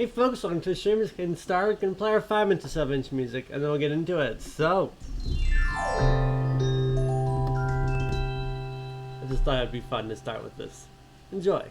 Hey folks, welcome to the stream. Just getting started. Gonna play our 5 minutes of 7-inch music, and then we'll get into it. So, I just thought it'd be fun to start with this. Enjoy.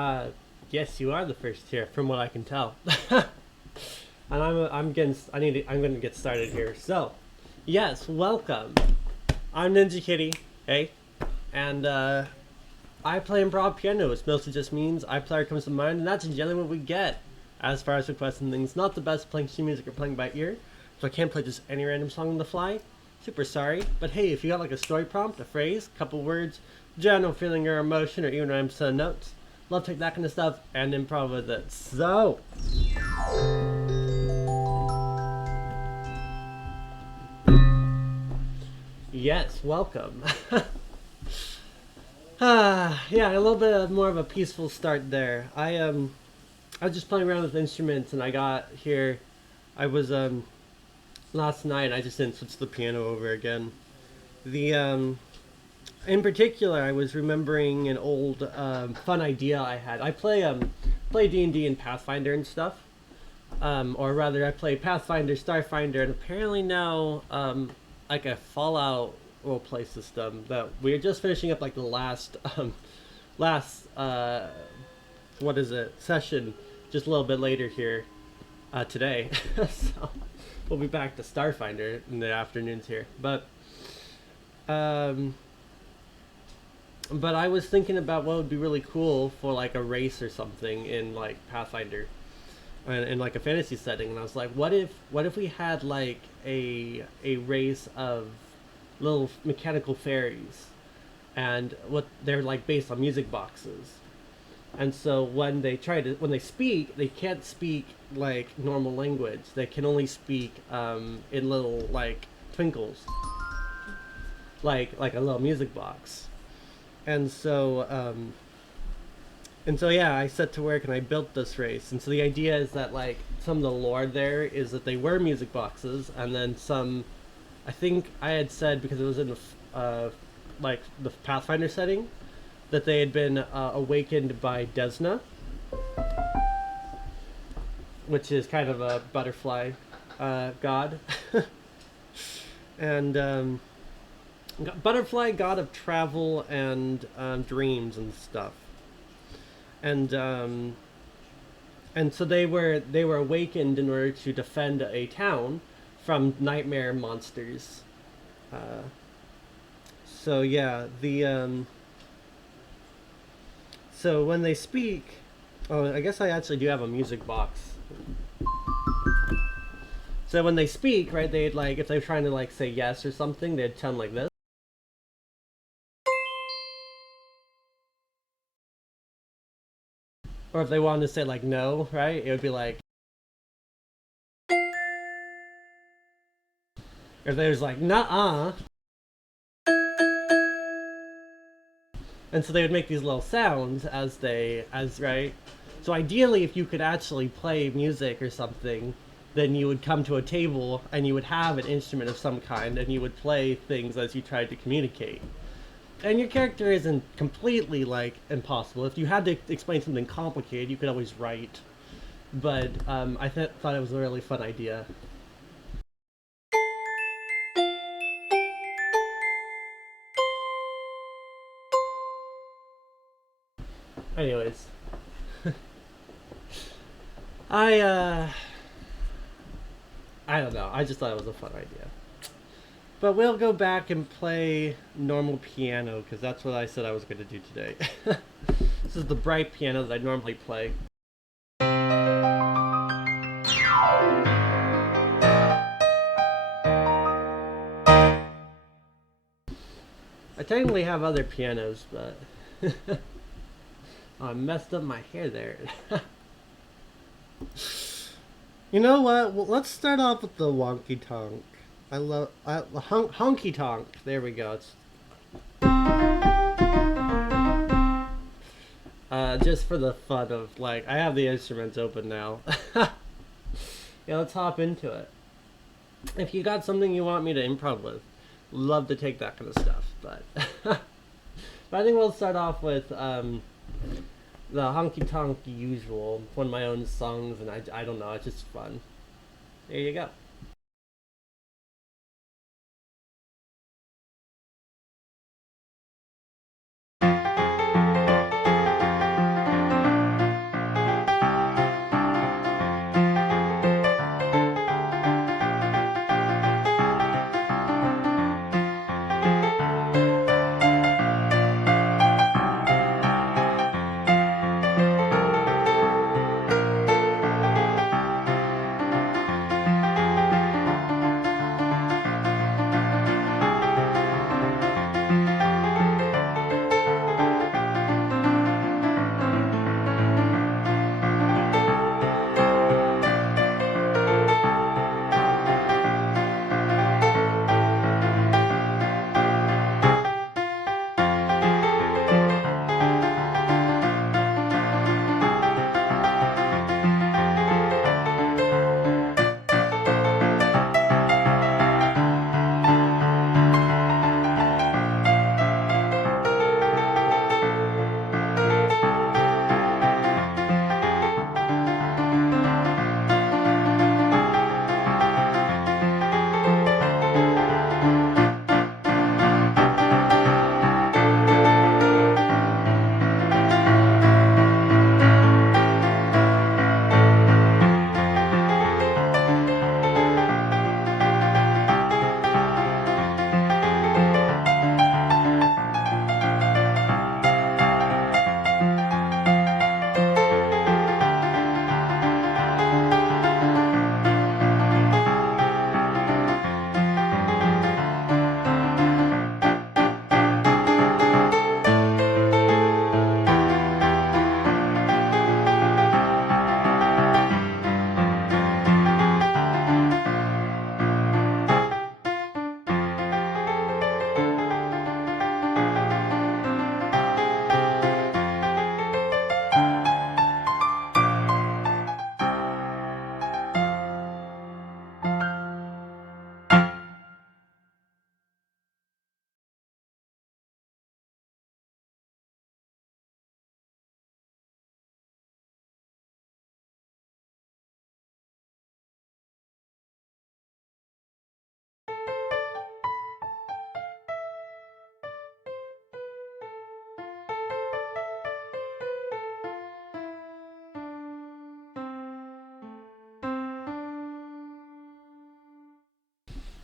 Uh, yes, you are the first here, from what I can tell. And I'm gonna get started here. So, yes, welcome. I'm Ninja Kitty. Hey, and I play improv piano, which mostly just means I play what comes to mind, and that's generally what we get. As far as requests and things, not the best playing sheet music or playing by ear, so I can't play just any random song on the fly. Super sorry, but hey, if you got like a story prompt, a phrase, couple words, general feeling or emotion, or even rhymes to notes, love to take that kind of stuff and improv with it. So, yes, welcome. Yeah, a little bit more of a peaceful start there. I was just playing around with instruments, and I got here. I was last night. I just didn't switch the piano over again. The In particular, I was remembering an old fun idea I had. I play D&D and Pathfinder and stuff. Or rather, I play Pathfinder, Starfinder, and apparently now like a Fallout roleplay system that we're just finishing up, like the last what is it session, just a little bit later here today. So we'll be back to Starfinder in the afternoons here, um, but I was thinking about what would be really cool for like a race or something in like Pathfinder, in like a fantasy setting. And I was like, what if we had like a race of little mechanical fairies, and what they're like based on music boxes. And so when they speak, they can't speak like normal language. They can only speak in little like twinkles, like a little music box. And so yeah, I set to work and I built this race. And so the idea is that like some of the lore there is that they were music boxes, and then some. I think I had said, because it was in like the Pathfinder setting, that they had been awakened by Desna, which is kind of a butterfly god, and butterfly god of travel and dreams and stuff, and so they were awakened in order to defend a town from nightmare monsters. Uh, so yeah, so when they speak, oh, I guess I actually do have a music box. So when they speak, right, they'd like, if they're trying to like say yes or something, they'd sound like this. Or if they wanted to say like no, right, it would be like. Or if they was like nah. And so they would make these little sounds as right. So ideally, if you could actually play music or something, then you would come to a table and you would have an instrument of some kind, and you would play things as you tried to communicate. And your character isn't completely like impossible. If you had to explain something complicated, you could always write. But I thought it was a really fun idea. Anyways, I I don't know. I just thought it was a fun idea. But we'll go back and play normal piano, because that's what I said I was going to do today. This is the bright piano that I normally play. I technically have other pianos, but oh, I messed up my hair there. You know what? Well, let's start off with the wonky tonk. Honky tonk. There we go. It's just for the fun of like, I have the instruments open now. Yeah, let's hop into it. If you got something you want me to improv with, love to take that kind of stuff. But but I think we'll start off with the honky tonk usual, one of my own songs, and I don't know, it's just fun. There you go.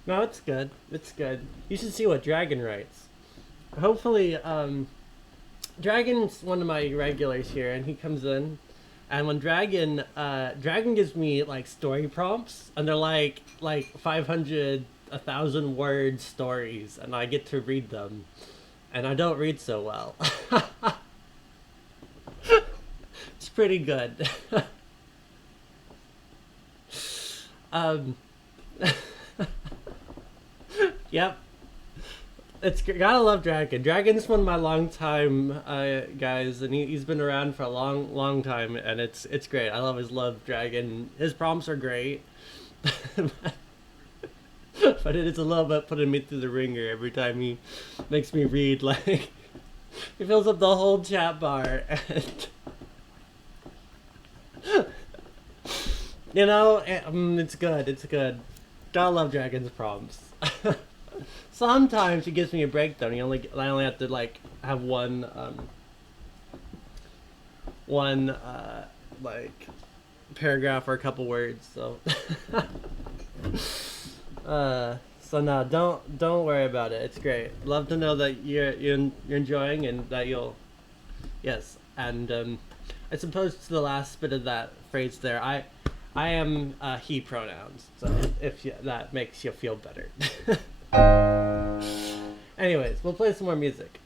No, it's good. It's good. You should see what Dragon writes. Hopefully, Dragon's one of my regulars here, and he comes in, and when Dragon gives me like story prompts, and they're like 500, 1,000 word stories, and I get to read them, and I don't read so well. It's pretty good. um, yep. It's gotta love Dragon. Dragon's one of my long time guys, and he's been around for a long, long time, and it's great. I love his love Dragon. His prompts are great, but it is a little bit putting me through the ringer every time he makes me read. Like he fills up the whole chat bar, and it's good. It's good. Gotta love Dragon's prompts. Sometimes he gives me a breakdown. I only have to like have one like paragraph or a couple words. So so no, don't worry about it. It's great. Love to know that you're enjoying and that you'll yes. And I suppose to the last bit of that phrase there, I am he pronouns. So if that makes you feel better. Anyways, we'll play some more music.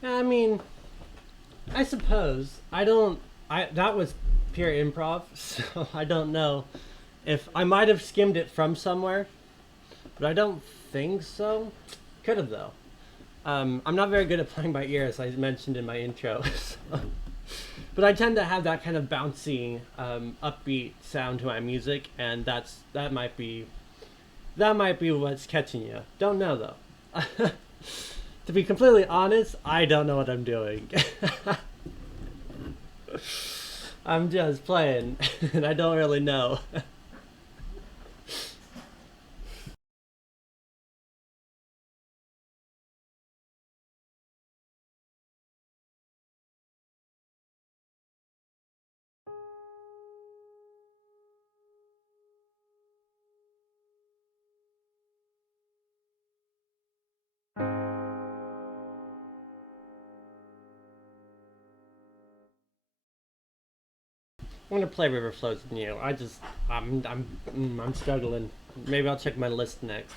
I mean, I suppose I don't. I that was pure improv, so I don't know if I might have skimmed it from somewhere, but I don't think so. Could have though. I'm not very good at playing by ear, as I mentioned in my intro. So. But I tend to have that kind of bouncy, upbeat sound to my music, and that might be what's catching you. Don't know though. To be completely honest, I don't know what I'm doing. I'm just playing, and I don't really know. I'm gonna play River Flows in You. I'm struggling. Maybe I'll check my list next.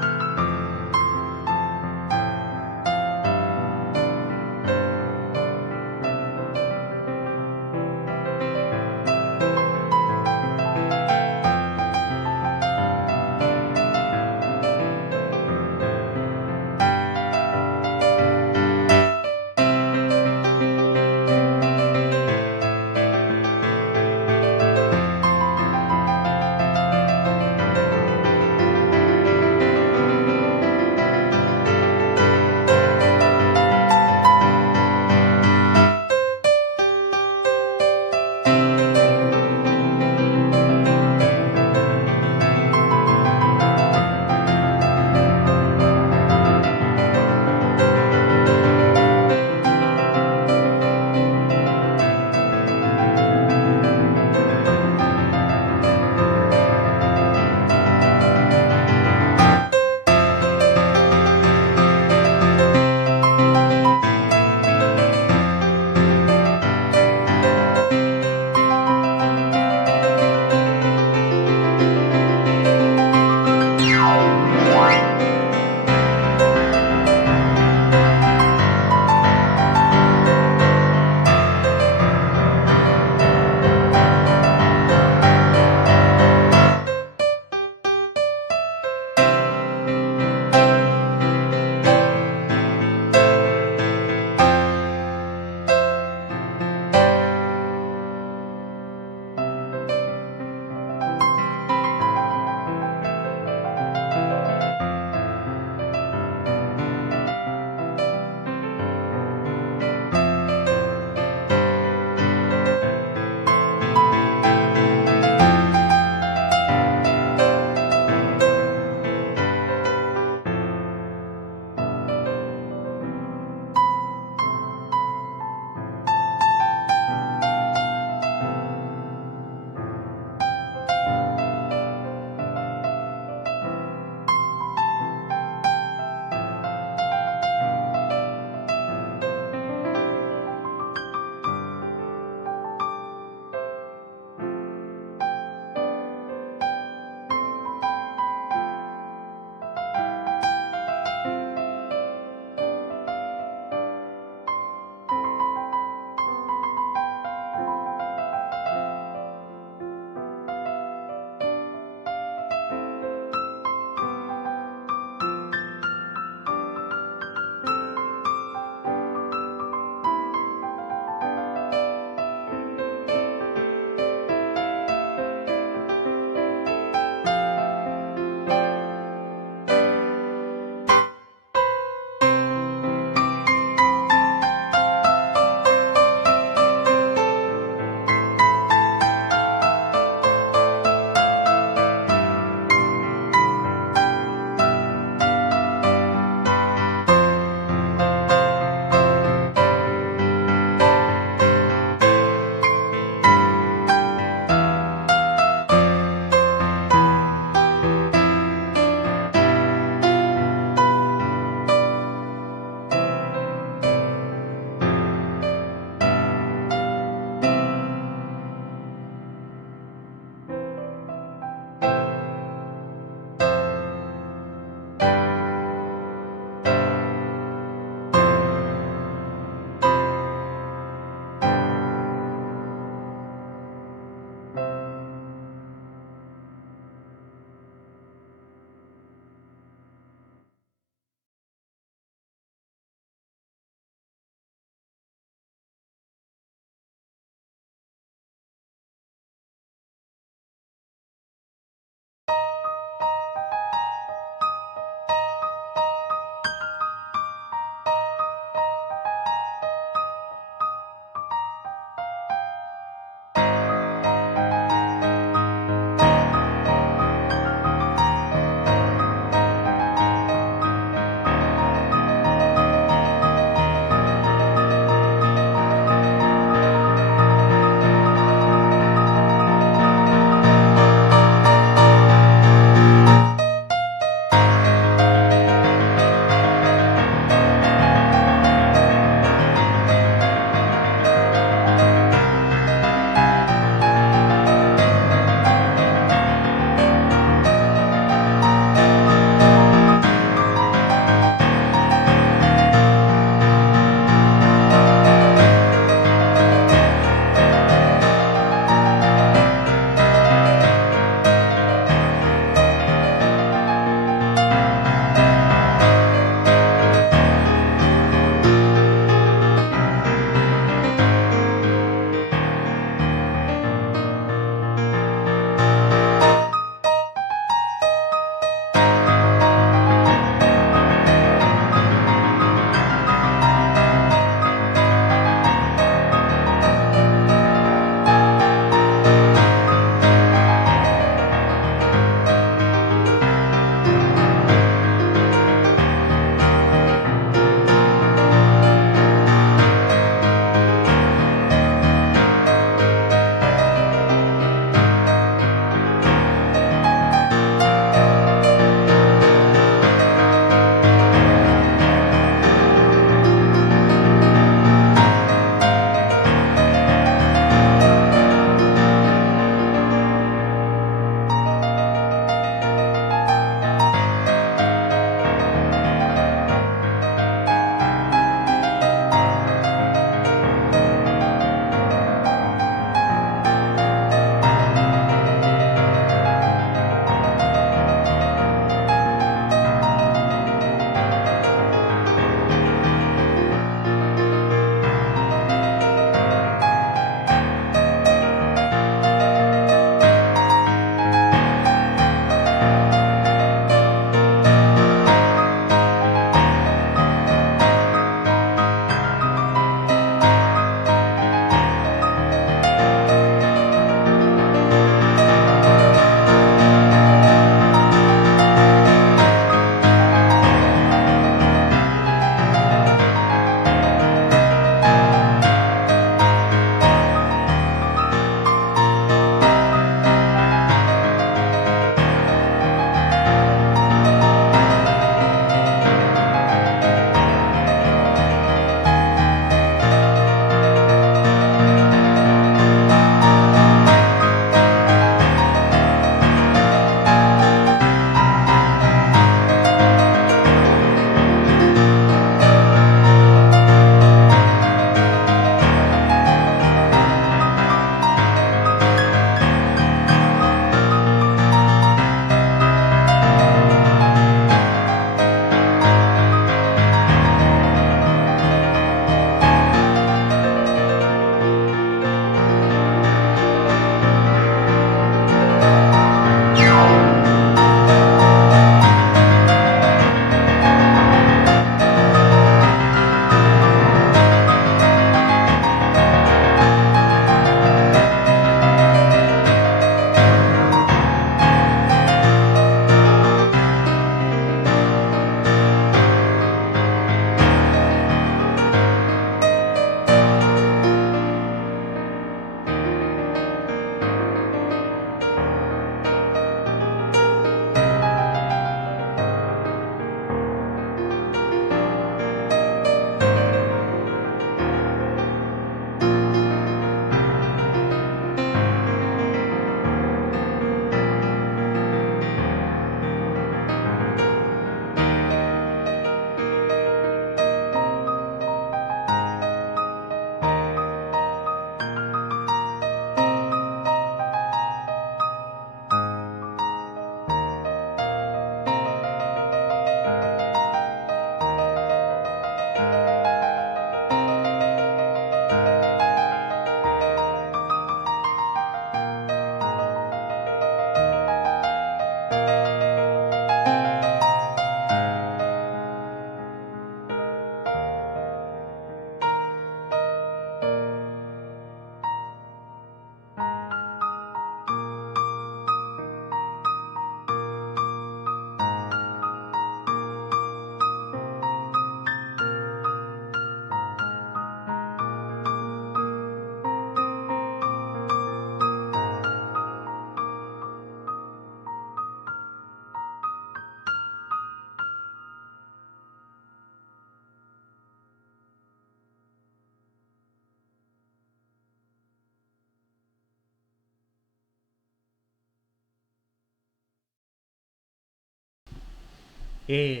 Yeah.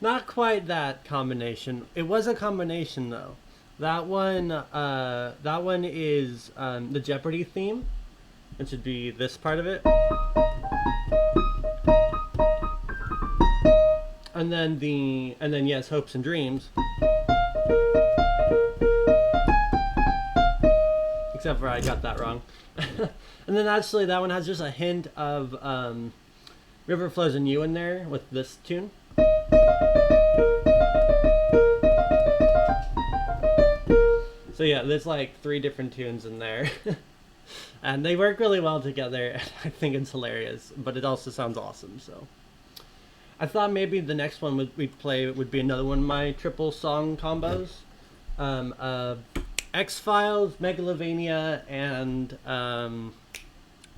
Not quite that combination. It was a combination though. That one is the Jeopardy theme. It should be this part of it, and then yes, hopes and dreams. Except for I got that wrong. And then actually that one has just a hint of River Flows in You in there with this tune. So yeah, there's like three different tunes in there. And they work really well together. I think it's hilarious, but it also sounds awesome. So I thought maybe the next one we'd play would be another one of my triple song combos. X Files, Megalovania, and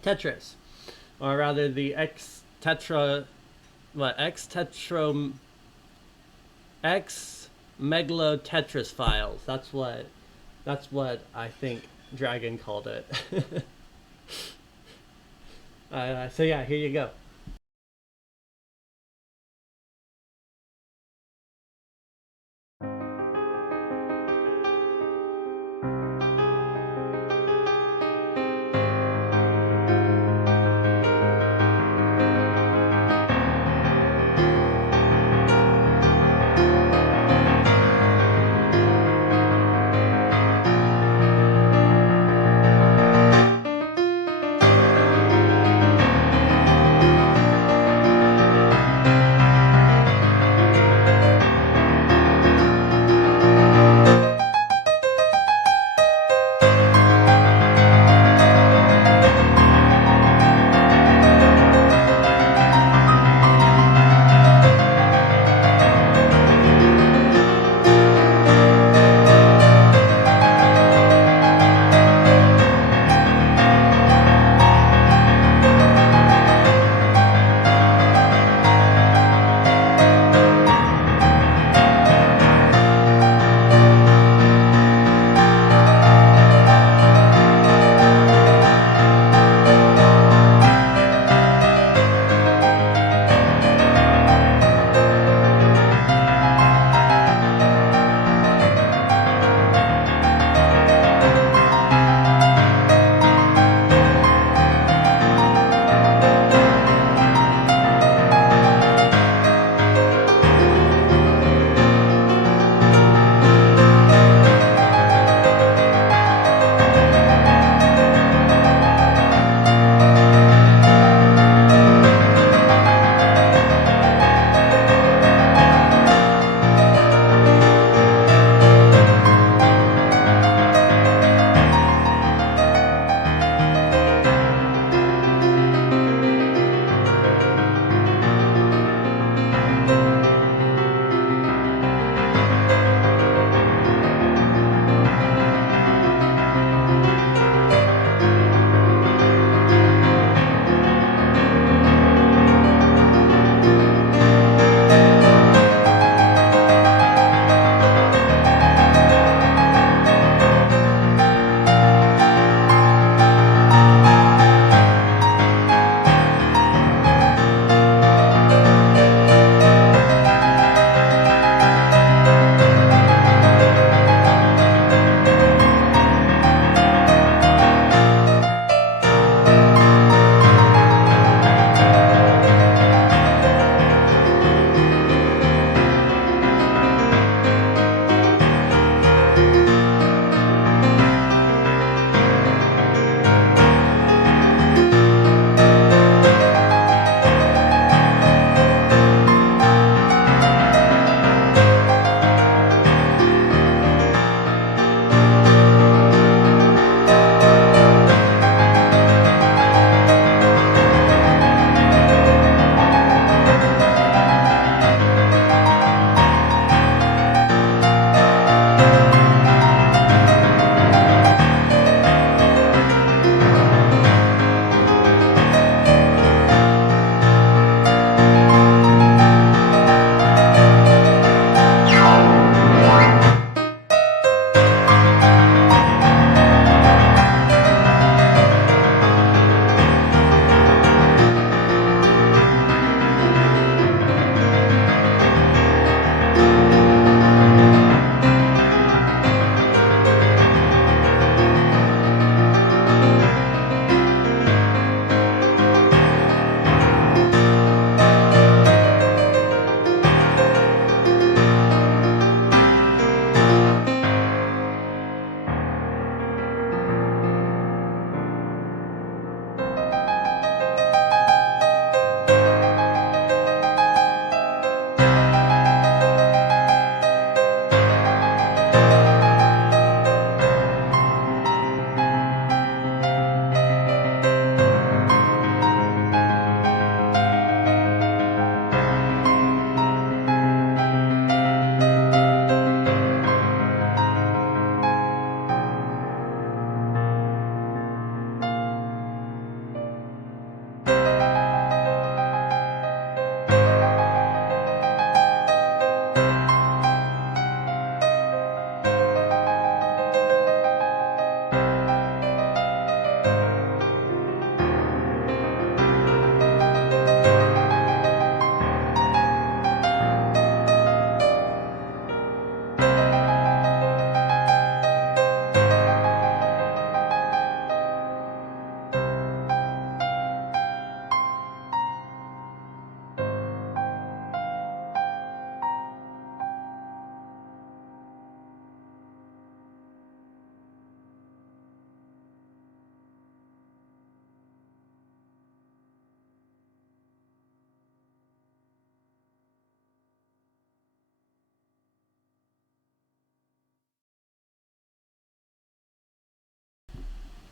Tetris, or rather the X Tetra, what X Megalo Tetris files. That's what I think Dragon called it. So yeah, here you go.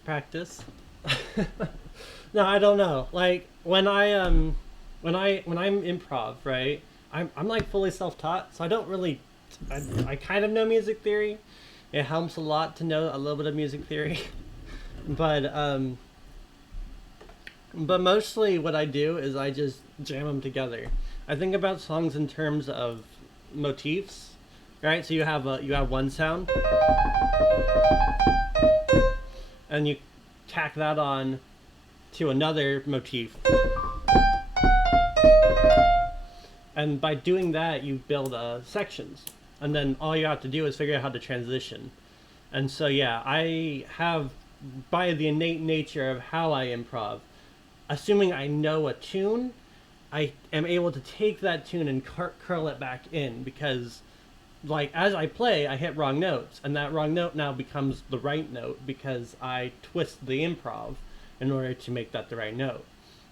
Practice. No, I don't know. Like when I'm improv, right? I'm like fully self-taught, so I don't really. I kind of know music theory. It helps a lot to know a little bit of music theory, but but mostly what I do is I just jam them together. I think about songs in terms of motifs, right? So you have one sound, and you tack that on to another motif. And by doing that, you build sections. And then all you have to do is figure out how to transition. And so, yeah, I have, by the innate nature of how I improv, assuming I know a tune, I am able to take that tune and curl it back in because, like, as I play, I hit wrong notes, and that wrong note now becomes the right note because I twist the improv in order to make that the right note.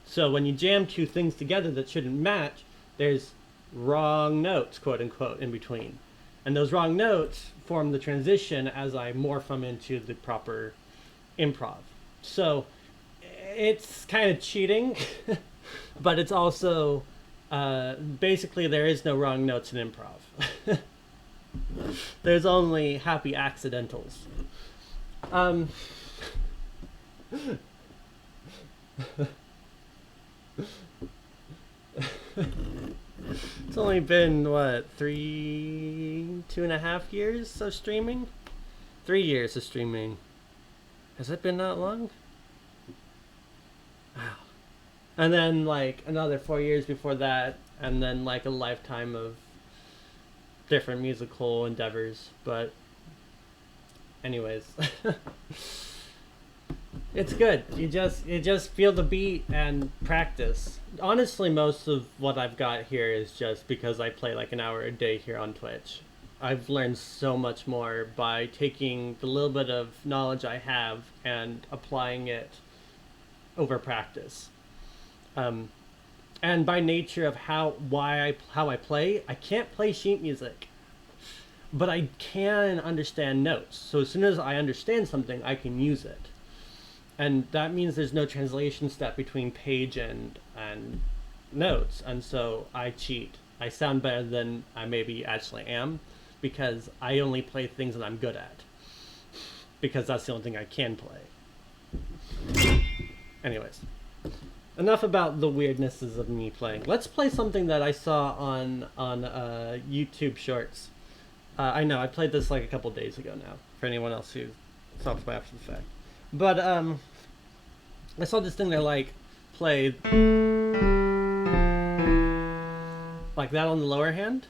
So when you jam two things together that shouldn't match, there's wrong notes, quote unquote, in between. And those wrong notes form the transition as I morph them into the proper improv. So it's kind of cheating, but it's also basically there is no wrong notes in improv. There's only happy accidentals. Um, it's only been what, 2.5 years of streaming? 3 years of streaming. Has it been that long? Wow. And then like another 4 years before that, and then like a lifetime of different musical endeavors. But anyways. It's good. You just feel the beat and practice. Honestly, most of what I've got here is just because I play like an hour a day here on Twitch. I've learned so much more by taking the little bit of knowledge I have and applying it over practice. And by nature of how I play, I can't play sheet music, but I can understand notes. So as soon as I understand something, I can use it. And that means there's no translation step between page and notes. And so I cheat. I sound better than I maybe actually am because I only play things that I'm good at. Because that's the only thing I can play. Anyways, enough about the weirdnesses of me playing. Let's play something that I saw on YouTube Shorts. I know, I played this like a couple days ago now, for anyone else who saw it after the fact. But I saw this thing that like played like that on the lower hand,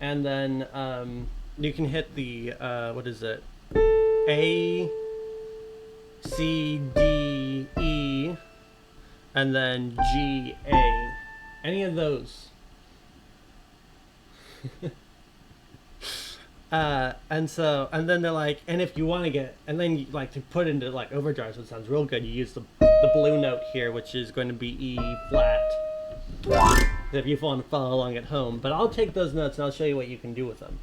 and then you can hit the what is it? A, C, D, E, and then G, A. Any of those. And then they're like, and if you want to get, and then you, like to put into like overdrive, so it sounds real good, you use the blue note here, which is going to be E flat. If you want to follow along at home, but I'll take those notes and I'll show you what you can do with them.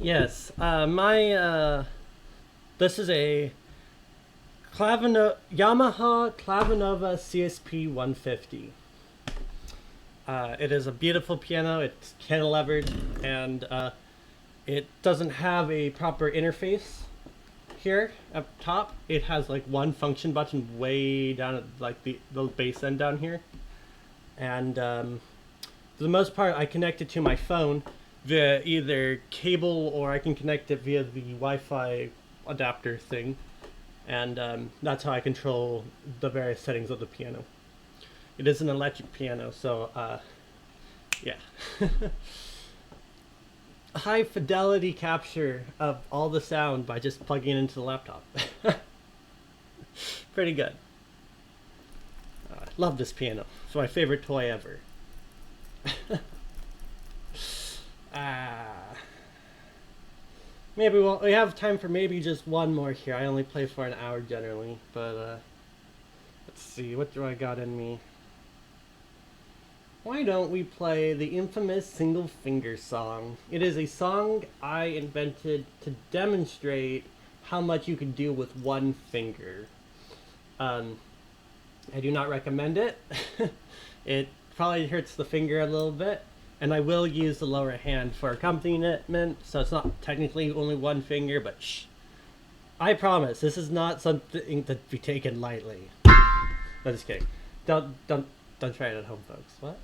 Yes, this is a Yamaha Clavinova CSP 150. It is a beautiful piano. It's cantilevered, and it doesn't have a proper interface here up top. It has like one function button way down at like the bass end down here, and for the most part, I connect it to my phone via either cable or I can connect it via the Wi-Fi adapter thing, and that's how I control the various settings of the piano. It is an electric piano, so yeah. High fidelity capture of all the sound by just plugging it into the laptop. Pretty good. Love this piano. It's my favorite toy ever. Ah. Maybe we have time for maybe just one more here. I only play for an hour generally, but let's see. What do I got in me? Why don't we play the infamous single finger song? It is a song I invented to demonstrate how much you can do with one finger. Um, I do not recommend it. It probably hurts the finger a little bit, and I will use the lower hand for accompaniment, so it's not technically only one finger, but shh. I promise, this is not something to be taken lightly. No, just kidding. Don't try it at home, folks. What?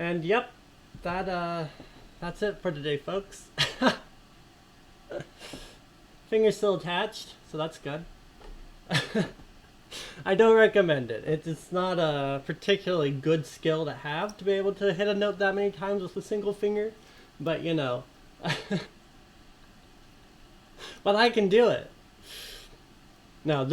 And yep, that's it for today, folks. Finger's still attached, so that's good. I don't recommend it. It's not a particularly good skill to have to be able to hit a note that many times with a single finger, but you know, but I can do it. No,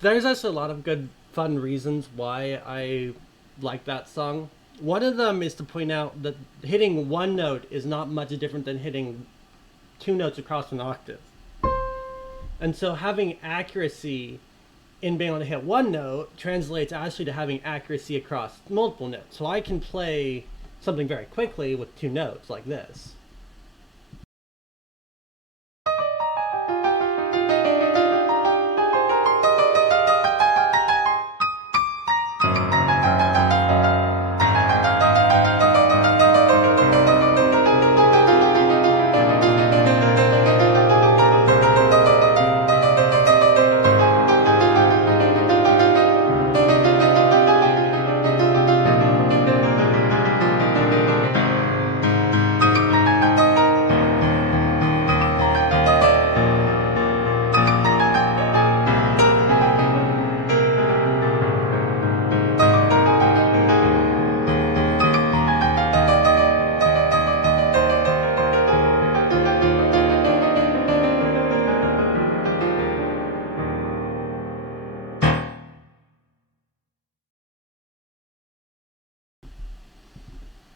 there's also a lot of good, fun reasons why I like that song. One of them is to point out that hitting one note is not much different than hitting two notes across an octave. And so having accuracy in being able to hit one note translates actually to having accuracy across multiple notes. So I can play something very quickly with two notes like this.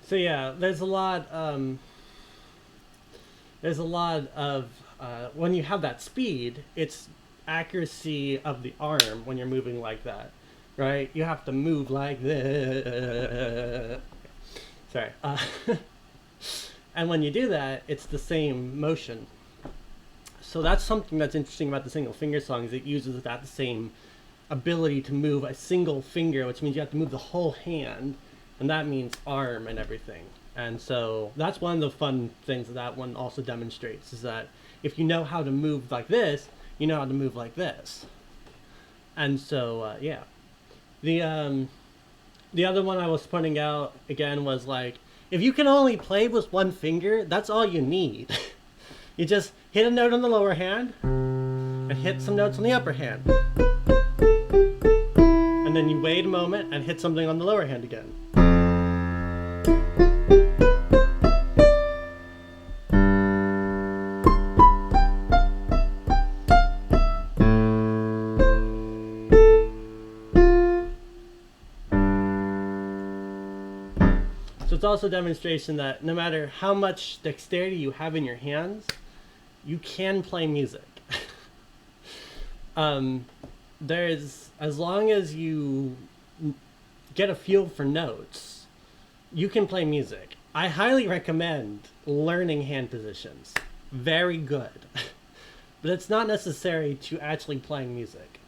So yeah, there's a lot of when you have that speed, it's accuracy of the arm when you're moving like that, right? You have to move like this. Sorry. And when you do that, it's the same motion. So that's something that's interesting about the single finger song is it uses that same ability to move a single finger, which means you have to move the whole hand, and that means arm and everything. And so that's one of the fun things that one also demonstrates is that if you know how to move like this, you know how to move like this. And so yeah, the other one I was pointing out again was like if you can only play with one finger, that's all you need. You just hit a note on the lower hand and hit some notes on the upper hand. And then you wait a moment and hit something on the lower hand again. So it's also a demonstration that no matter how much dexterity you have in your hands, you can play music. There's, as long as you get a feel for notes, you can play music. I highly recommend learning hand positions. Very good. But it's not necessary to actually playing music.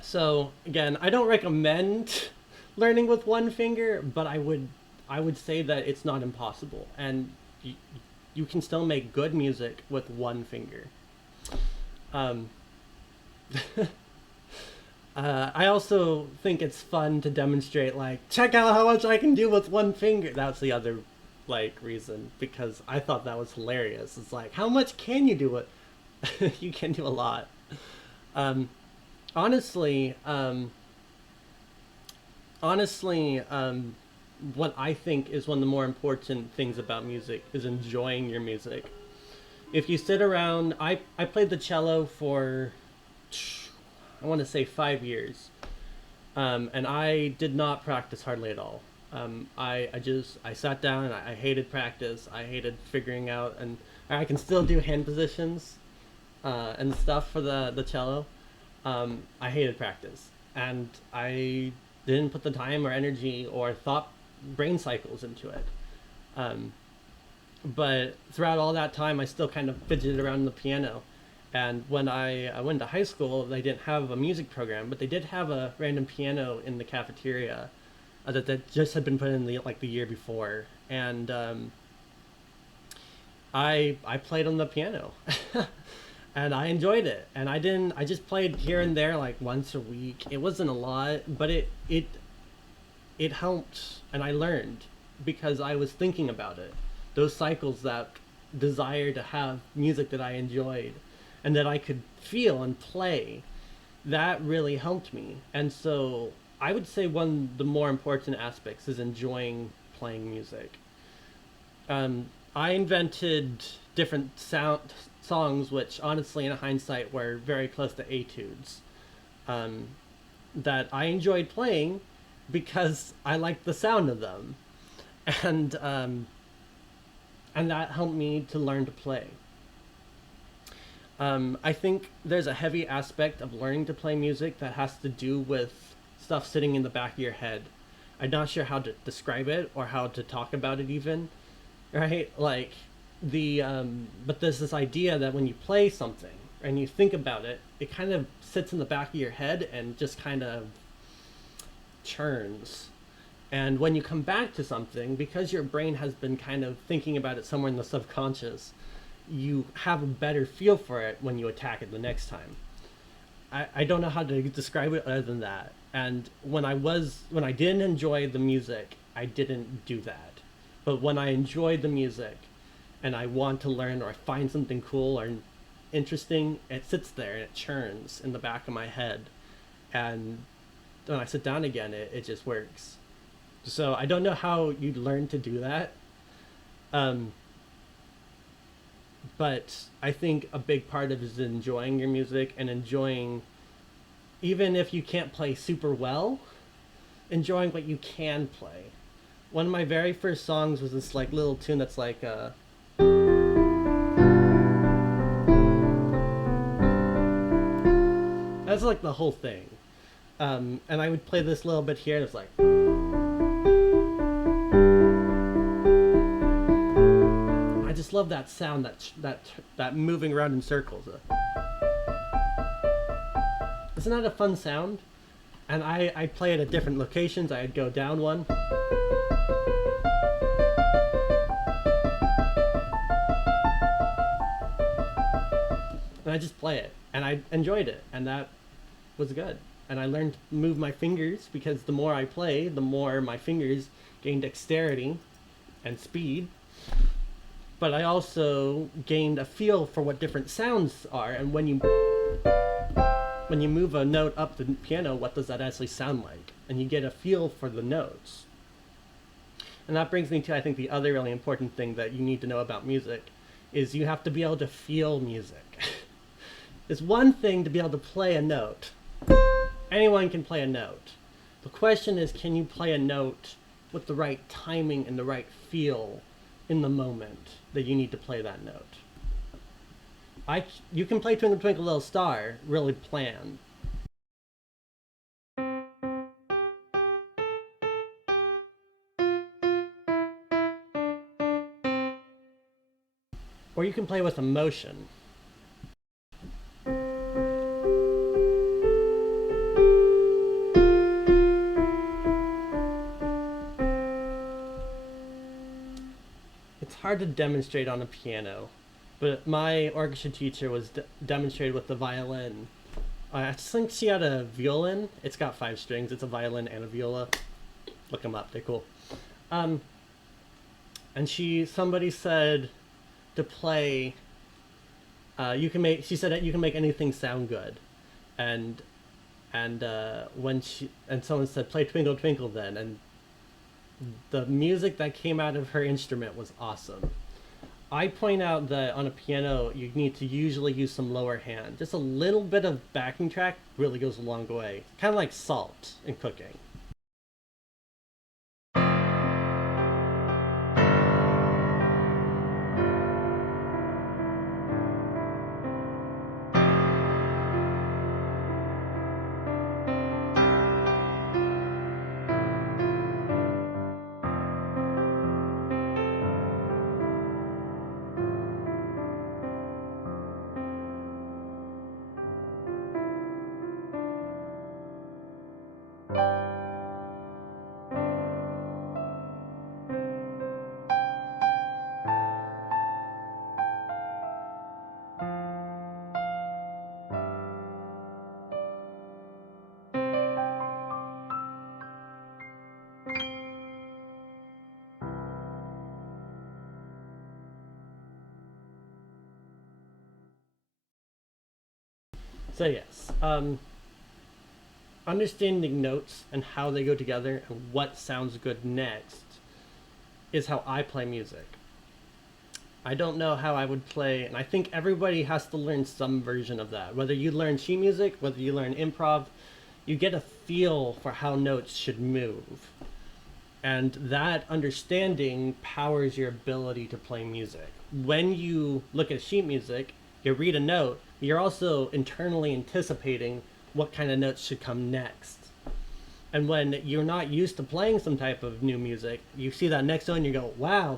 So again, I don't recommend learning with one finger, but I would say that it's not impossible, and you can still make good music with one finger. I also think it's fun to demonstrate, like, check out how much I can do with one finger. That's the other, like, reason, because I thought that was hilarious. It's like, how much can you do it? You can do a lot. Honestly, what I think is one of the more important things about music is enjoying your music. If you sit around, I played the cello for, I want to say 5 years, and I did not practice hardly at all. I sat down and I hated practice. I hated figuring out, and I can still do hand positions and stuff for the cello. I hated practice, and I didn't put the time or energy or thought brain cycles into it. But throughout all that time, I still kind of fidgeted around the piano. And when I went to high school, they didn't have a music program, but they did have a random piano in the cafeteria that just had been put in the year before. And I played on the piano. and I enjoyed it. And I just played here and there like once a week. It wasn't a lot, but it helped, and I learned because I was thinking about it. Those cycles, that desire to have music that I enjoyed and that I could feel and play, that really helped me. And so I would say one of the more important aspects is enjoying playing music. I invented different songs, which honestly, in hindsight, were very close to etudes. Um, that I enjoyed playing because I liked the sound of them, and and that helped me to learn to play. I think there's a heavy aspect of learning to play music that has to do with stuff sitting in the back of your head. I'm not sure how to describe it or how to talk about it even, right? Like but there's this idea that when you play something and you think about it, it kind of sits in the back of your head and just kind of churns. And when you come back to something, because your brain has been kind of thinking about it somewhere in the subconscious, you have a better feel for it when you attack it the next time. I don't know how to describe it other than that. And when I didn't enjoy the music, I didn't do that. But when I enjoyed the music and I want to learn or find something cool or interesting, it sits there and it churns in the back of my head. And when I sit down again, it just works. So I don't know how you learn to do that. Um, but I think a big part of it is enjoying your music and enjoying, even if you can't play super well, enjoying what you can play. One of my very first songs was this like little tune that's like that's like the whole thing. And I would play this little bit here, and it's like I just love that sound, that moving around in circles. Isn't that a fun sound? And I play it at different locations. I'd go down one. And I just play it. And I enjoyed it. And that was good. And I learned to move my fingers because the more I play, the more my fingers gain dexterity and speed. But I also gained a feel for what different sounds are. And when you move a note up the piano, what does that actually sound like? And you get a feel for the notes. And that brings me to, I think, the other really important thing that you need to know about music is you have to be able to feel music. It's one thing to be able to play a note. Anyone can play a note. The question is, can you play a note with the right timing and the right feel in the moment that you need to play that note? You can play Twinkle Twinkle Little Star really planned. Or you can play with emotion. It's hard to demonstrate on a piano, but my orchestra teacher was demonstrated with the violin. I think she had a violin. It's got 5 strings. It's a violin and a viola. Look them up. They're cool. And somebody said to play. You can make. She said that you can make anything sound good, and when someone said play Twinkle Twinkle then, and the music that came out of her instrument was awesome. I point out that on a piano, you need to usually use some lower hand. Just a little bit of backing track really goes a long way. Kind of like salt in cooking. So yes, understanding notes and how they go together and what sounds good next is how I play music. I don't know how I would play, and I think everybody has to learn some version of that. Whether you learn sheet music, whether you learn improv, you get a feel for how notes should move. And that understanding powers your ability to play music. When you look at sheet music, you read a note, you're also internally anticipating what kind of notes should come next. And when you're not used to playing some type of new music, you see that next note and you go, wow,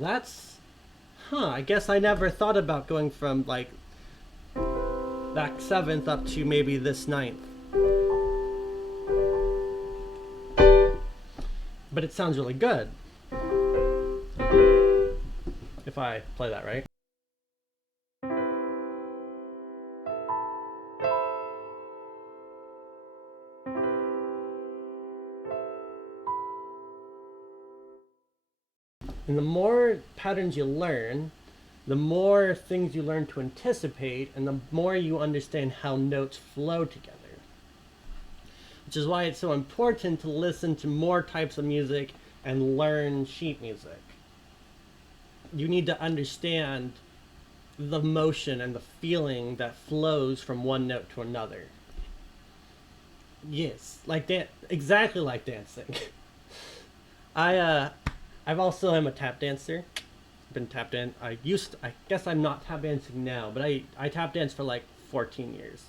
I guess I never thought about going from like that seventh up to maybe this ninth. But it sounds really good if I play that right. And the more patterns you learn, the more things you learn to anticipate, and the more you understand how notes flow together. Which is why it's so important to listen to more types of music and learn sheet music. You need to understand the motion and the feeling that flows from one note to another. Yes, exactly like dancing. I've also am a tap dancer. Been tap dance. I guess I'm not tap dancing now, but I tap dance for like 14 years.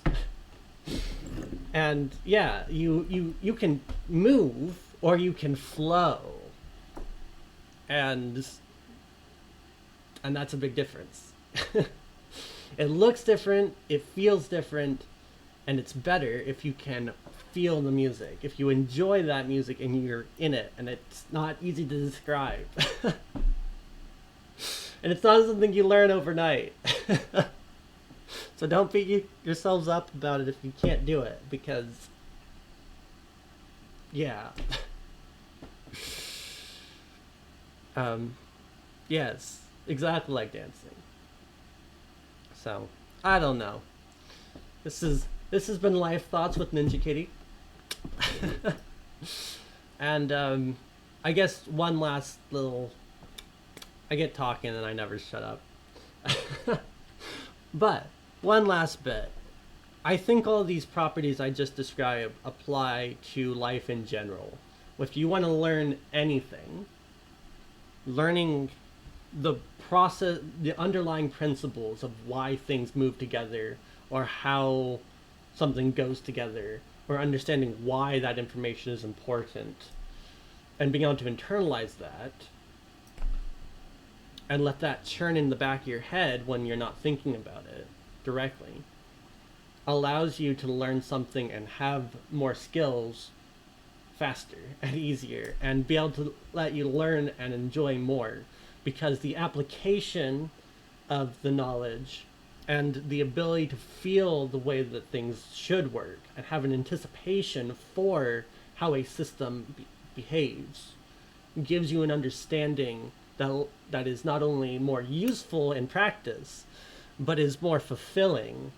And yeah, you can move or you can flow. And that's a big difference. It looks different, it feels different, and it's better if you can feel the music, if you enjoy that music and you're in it, and it's not easy to describe. And it's not something you learn overnight. So don't beat yourselves up about it if you can't do it, because yeah. Yes, exactly like dancing. So I don't know. This has been Life Thoughts with Ninja Kitty. And I guess one last little. I get talking and I never shut up. But one last bit. I think all these properties I just described apply to life in general. If you want to learn anything, learning the process, the underlying principles of why things move together, or how something goes together, or understanding why that information is important, and being able to internalize that, and let that churn in the back of your head when you're not thinking about it directly, allows you to learn something and have more skills faster and easier, and be able to let you learn and enjoy more, because the application of the knowledge and the ability to feel the way that things should work and have an anticipation for how a system behaves gives you an understanding that is not only more useful in practice, but is more fulfilling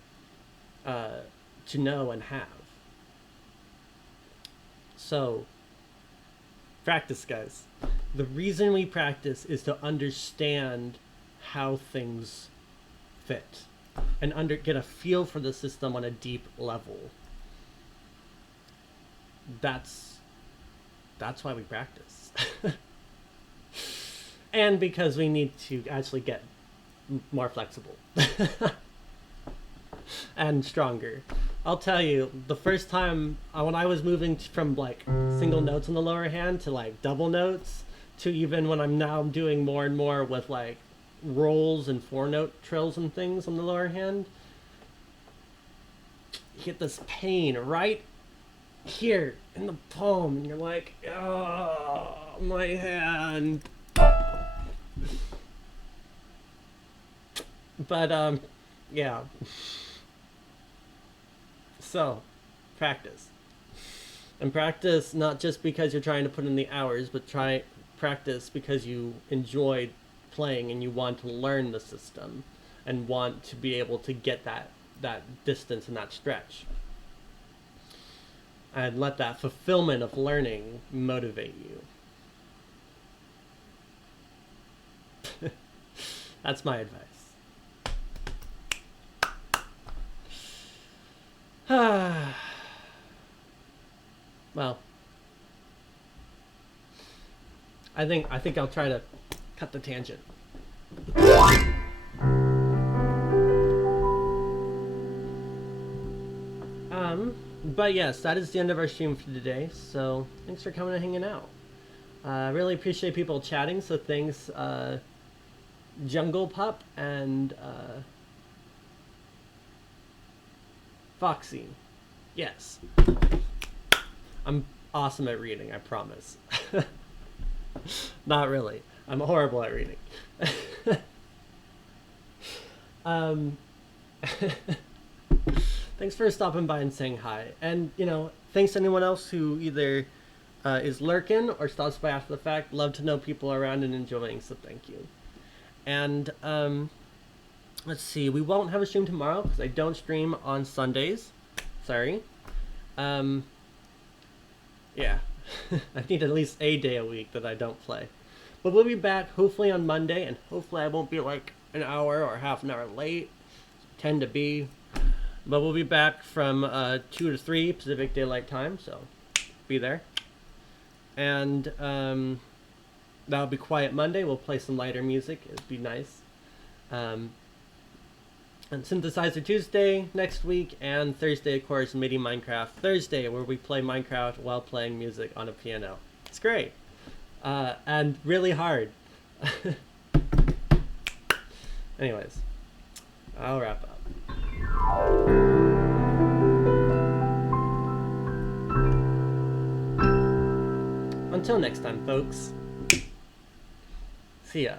to know and have. So, practice, guys. The reason we practice is to understand how things fit and get a feel for the system on a deep level. That's why we practice. And because we need to actually get more flexible and stronger. I'll tell you, the first time when I was moving from like single notes on the lower hand to like double notes, to even when I'm now doing more and more with like rolls and 4-note trills and things on the lower hand, you get this pain right here in the palm, and you're like, oh, my hand. But yeah. So, practice. And practice not just because you're trying to put in the hours, but practice because you enjoy playing and you want to learn the system and want to be able to get that distance and that stretch. and let that fulfillment of learning motivate you. That's my advice. Well, I think I'll try to cut the tangent. But yes, that is the end of our stream for today. So thanks for coming and hanging out. I really appreciate people chatting. So thanks, Jungle Pup and Foxy. Yes, I'm awesome at reading. I promise. Not really. I'm horrible at reading. Thanks for stopping by and saying hi. And, thanks to anyone else who either is lurking or stops by after the fact. Love to know people around and enjoying, so thank you. And, let's see. We won't have a stream tomorrow because I don't stream on Sundays. Sorry. Yeah. I need at least a day a week that I don't play. But we'll be back hopefully on Monday, and hopefully I won't be like an hour or half an hour late. Tend to be. But we'll be back from 2 to 3 Pacific Daylight Time, so be there. And that'll be Quiet Monday. We'll play some lighter music. It'd be nice. And Synthesizer Tuesday next week, and Thursday, of course, MIDI Minecraft Thursday, where we play Minecraft while playing music on a piano. It's great. And really hard. Anyways, I'll wrap up. Until next time, folks. See ya.